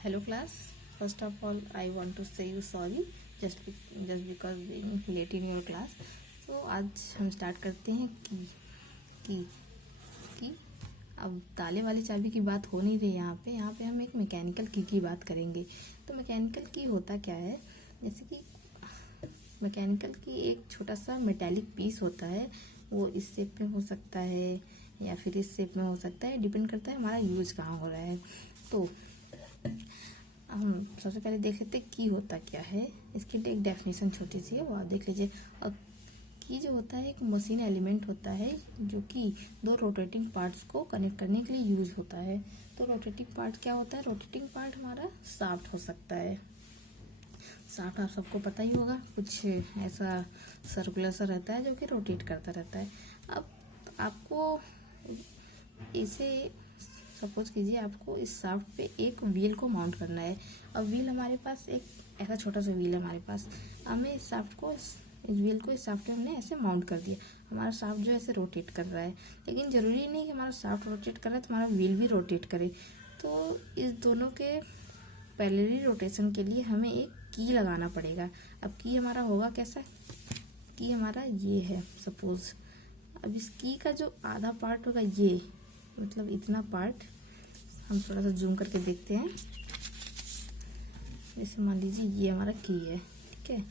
Hello class. First of all, I want to say you sorry just because being late in your class. So आज हम start करते हैं की अब ताले वाली चाबी की बात हो नहीं रही यहाँ पे हम एक मैकेनिकल की बात करेंगे। तो मैकेनिकल की होता क्या है, जैसे कि मैकेनिकल की एक छोटा सा मेटालिक पीस होता है, वो इस शेप में हो सकता है या फिर इस शेप में हो सकता है, डिपेंड करता है हमारा यूज कहाँ हो रहा है। तो हम सबसे पहले देख लेते की होता क्या है। इसकी एक डेफिनेशन छोटी सी है, वो आप देख लीजिए। अब की जो होता है एक मशीन एलिमेंट होता है जो कि दो रोटेटिंग पार्ट्स को कनेक्ट करने के लिए यूज होता है। तो रोटेटिंग पार्ट क्या होता है, रोटेटिंग पार्ट हमारा शाफ्ट हो सकता है। शाफ्ट आप सबको पता ही होगा, कुछ ऐसा सर्कुलर सा रहता है जो कि रोटेट करता रहता है। अब आपको इसे सपोज कीजिए आपको इस शाफ्ट पे एक व्हील को माउंट करना है। अब व्हील हमारे पास एक ऐसा छोटा सा व्हील है हमारे पास, हमें इस शाफ्ट को इस व्हील को इस शाफ्ट पे हमने ऐसे माउंट कर दिया। हमारा शाफ्ट जो ऐसे रोटेट कर रहा है, लेकिन ज़रूरी नहीं कि हमारा शाफ्ट रोटेट कर रहा है तो हमारा व्हील भी रोटेट करे। तो इस दोनों के पैरेलली रोटेशन के लिए हमें एक की लगाना पड़ेगा। अब की हमारा होगा कैसा, की हमारा ये है सपोज। अब इस की का जो आधा पार्ट होगा ये, मतलब इतना पार्ट हम थोड़ा सा जूम करके देखते हैं। जैसे मान लीजिए ये हमारा की है, ठीक है,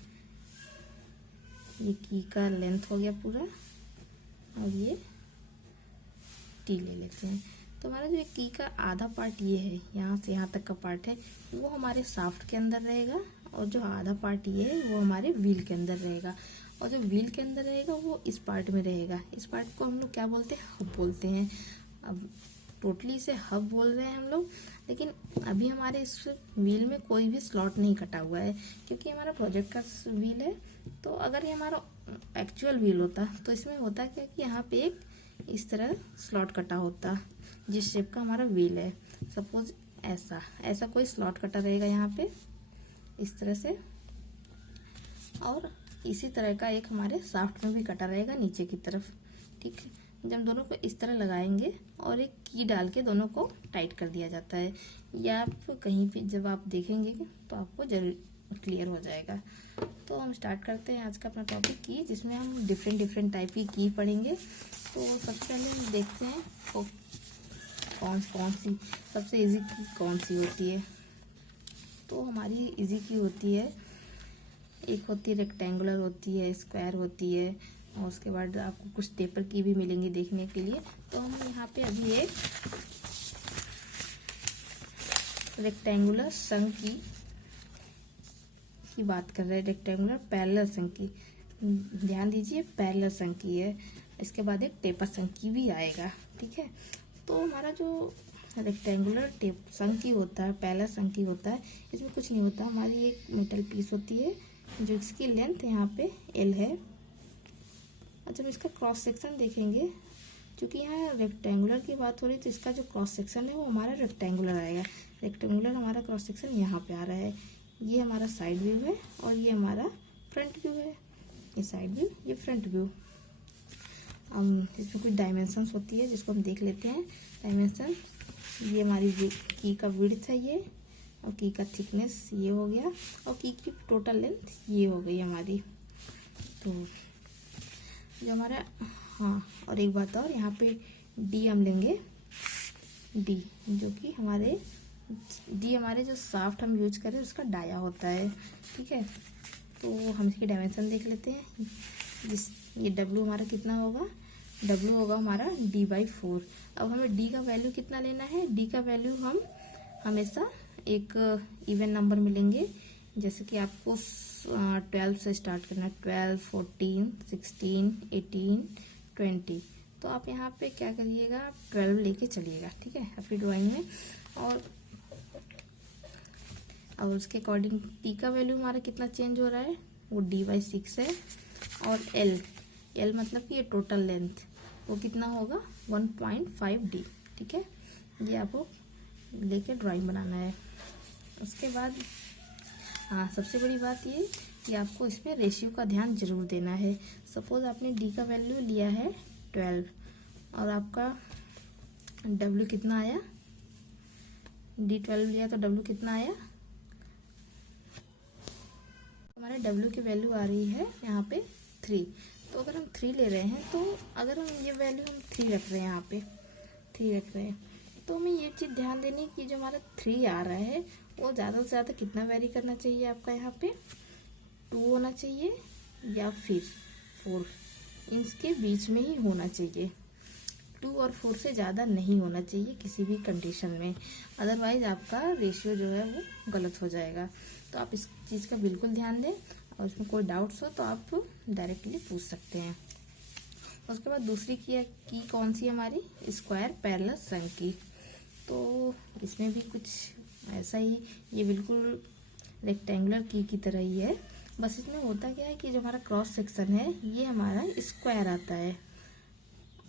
ये की का लेंथ हो गया पूरा, और ये टी ले लेते हैं। तो हमारा जो की का आधा पार्ट ये है, यहाँ से यहाँ तक का पार्ट है, वो हमारे शाफ्ट के अंदर रहेगा, और जो आधा पार्ट ये है वो हमारे व्हील के अंदर रहेगा, और जो व्हील के अंदर रहेगा वो इस पार्ट में रहेगा। इस पार्ट को हम लोग क्या बोलते हैं, हब बोलते हैं। अब टोटली इसे हब बोल रहे हैं हम लोग, लेकिन अभी हमारे इस व्हील में कोई भी स्लॉट नहीं कटा हुआ है, क्योंकि हमारा प्रोजेक्ट का व्हील है। तो अगर ये हमारा एक्चुअल व्हील होता तो इसमें होता क्या कि यहाँ पे एक इस तरह स्लॉट कटा होता, जिस शेप का हमारा व्हील है। सपोज ऐसा कोई स्लॉट कटा रहेगा यहाँ पे इस तरह से, और इसी तरह का एक हमारे शाफ्ट में भी कटा रहेगा नीचे की तरफ, ठीक है। जब दोनों को इस तरह लगाएंगे और एक की डाल के दोनों को टाइट कर दिया जाता है, या आप कहीं भी जब आप देखेंगे तो आपको जरूर क्लियर हो जाएगा। तो हम स्टार्ट करते हैं आज का अपना टॉपिक की, जिसमें हम डिफरेंट टाइप की पढ़ेंगे। तो सबसे पहले हम देखते हैं कौन सी सबसे इजी की कौन सी होती है। तो हमारी इजी की होती है, एक होती है रेक्टेंगुलर होती है, स्क्वायर होती है, और उसके बाद आपको कुछ टेपर की भी मिलेंगी देखने के लिए। तो हम यहाँ पे अभी एक रेक्टेंगुलर शंक की बात कर रहे हैं, रेक्टेंगुलर पैरेलल शंक की। ध्यान दीजिए, पैरेलल शंक की है, इसके बाद एक टेपर शंक की भी आएगा, ठीक है। तो हमारा जो रेक्टेंगुलर शंक की होता है, पैरेलल शंक की होता है, इसमें कुछ नहीं होता। हमारी एक मेटल पीस होती है जो इसकी लेंथ यहाँ पे L है। जब इसका क्रॉस सेक्शन देखेंगे, क्योंकि यहाँ रेक्टेंगुलर की बात हो रही है, तो इसका जो क्रॉस सेक्शन है वो हमारा रेक्टेंगुलर आएगा। रेक्टेंगुलर हमारा क्रॉस सेक्शन यहाँ पे आ रहा है। ये हमारा साइड व्यू है और ये हमारा फ्रंट व्यू है। ये साइड व्यू, ये फ्रंट व्यू। इसमें कुछ डायमेंशंस होती है जिसको हम देख लेते हैं। डायमेंशन, ये हमारी की का विड्थ है ये, और की का थिकनेस ये हो गया, और की टोटल लेंथ ये हो गई हमारी। तो जो हमारा, हाँ, और एक बात और, यहाँ पे डी हम लेंगे, डी जो कि हमारे जो शाफ्ट हम यूज करें उसका डाया होता है, ठीक है। तो हम इसकी डायमेंशन देख लेते हैं। ये डब्ल्यू हमारा कितना होगा, डब्ल्यू होगा हमारा D/4। अब हमें डी का वैल्यू कितना लेना है, डी का वैल्यू हम हमेशा एक इवन नंबर मिलेंगे, जैसे कि आपको 12 से स्टार्ट करना है, 12, 14, 16, 18, 20। तो आप यहाँ पे क्या करिएगा, 12 लेके चलिएगा, ठीक है, आपकी ड्राइंग में। और उसके अकॉर्डिंग टी का वैल्यू हमारा कितना चेंज हो रहा है, वो D/6 है। और एल मतलब कि ये टोटल लेंथ, वो कितना होगा 1.5D, ठीक है। ये आपको लेके ड्राइंग बनाना है। उसके बाद हाँ, सबसे बड़ी बात ये कि आपको इसमें रेशियो का ध्यान जरूर देना है। सपोज आपने डी का वैल्यू लिया है 12, और आपका डब्ल्यू कितना आया D12 लिया तो W कितना आया, हमारे W की वैल्यू आ रही है यहाँ पे 3। तो अगर हम 3 ले रहे हैं, तो अगर हम ये वैल्यू हम 3 रख रहे हैं, यहाँ पे 3 रख रहे हैं, तो हमें ये चीज़ ध्यान देनी है कि जो हमारा 3 आ रहा है वो ज़्यादा से ज़्यादा कितना वेरी करना चाहिए आपका, यहाँ पे 2 होना चाहिए या फिर 4, इसके बीच में ही होना चाहिए। 2 और 4 से ज़्यादा नहीं होना चाहिए किसी भी कंडीशन में, अदरवाइज आपका रेशियो जो है वो गलत हो जाएगा। तो आप इस चीज़ का बिल्कुल ध्यान दें, और उसमें कोई डाउट्स हो तो आप डायरेक्टली पूछ सकते हैं। उसके बाद दूसरी की कौन सी हमारी, स्क्वायर पैरेलल संघ की। तो इसमें भी कुछ ऐसा ही, ये बिल्कुल रेक्टेंगुलर की तरह ही है, बस इसमें होता क्या है कि जो हमारा क्रॉस सेक्शन है ये हमारा स्क्वायर आता है,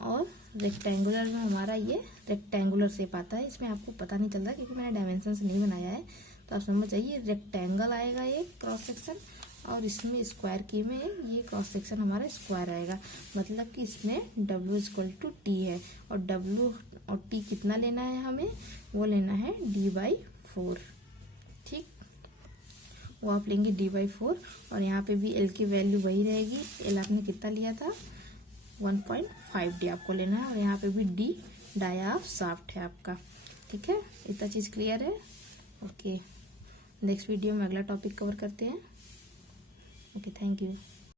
और रेक्टेंगुलर में हमारा ये रेक्टेंगुलर शेप आता है। इसमें आपको पता नहीं चल रहा क्योंकि मैंने डायमेंशंस नहीं बनाया है, तो आप समझ जाइए रेक्टेंगल आएगा ये क्रॉस सेक्शन, और इसमें स्क्वायर की में ये क्रॉस सेक्शन हमारा स्क्वायर आएगा। मतलब कि इसमें W = T है, और W और T कितना लेना है हमें, वो लेना है D/4। ठीक, वो आप लेंगे D/4, और यहाँ पे भी L की वैल्यू वही रहेगी। L आपने कितना लिया था, 1.5D आपको लेना है, और यहाँ पे भी D डाया ऑफ शाफ्ट है आपका। ठीक है, इतना चीज़ क्लियर है। ओके, नेक्स्ट वीडियो में अगला टॉपिक कवर करते हैं। Okay, thank you.